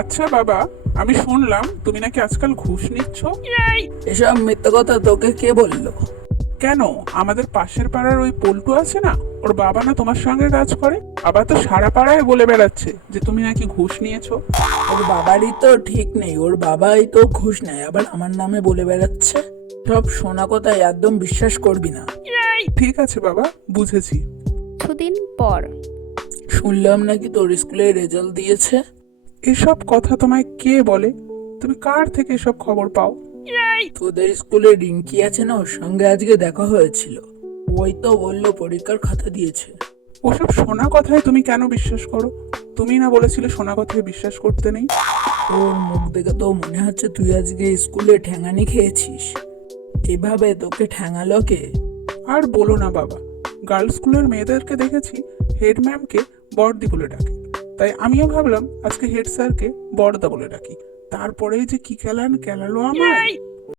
আচ্ছা বাবা, আমি শুনলাম তুমি নাকি আজকাল ঘুষ নিচ্ছ। এসব মিথ্যে কথা তোকে কে বললো? কেন? আমাদের পাশের পাড়ার ওই পল্টু আছে না, ওর বাবা না তোমার সঙ্গে কাজ করে? আবার তো সারা পাড়ায় বলে বেড়াচ্ছে যে তুমি নাকি ঘুষ নিয়েছো। ওর বাবারই তো ঠিক নেই, ওর বাবাই তো ঘুষ নেয় আবার আমার নামে বলে বেড়াচ্ছে। সব শোনা কথা একদম বিশ্বাস করবি না। ঠিক আছে বাবা, বুঝেছি। কিছুদিন পর। শুনলাম নাকি তোর স্কুলে রেজাল্ট দিয়েছে। এসব কথা তোমায় কে বলে? তুমি কার থেকে এসব খবর পাও? তোদের স্কুলে রিঙ্কি আছে না, ওর সঙ্গে আজকে দেখা হয়েছিল। ওই তো বললো পরীক্ষার খাতা দিয়েছে। ওসব শোনা কথায় তুমি কেন বিশ্বাস করো? তুমি না বলেছিলে শোনা কথায় বিশ্বাস করতে নেই? তোর মুখ দেখে তো মনে হচ্ছে তুই আজকে স্কুলে ঠ্যাঙানি খেয়েছিস। এভাবে তোকে ঠ্যাঙালো কে? আর বলো না বাবা, গার্লস স্কুলের মেয়েদেরকে দেখেছি হেড ম্যামকে বড়দি বলে ডাকে, তাই আমিও ভাবলাম আজকে হেড স্যারকে বড়দা বলে ডাকি। তারপরেই যে কি কেলানো আমায়।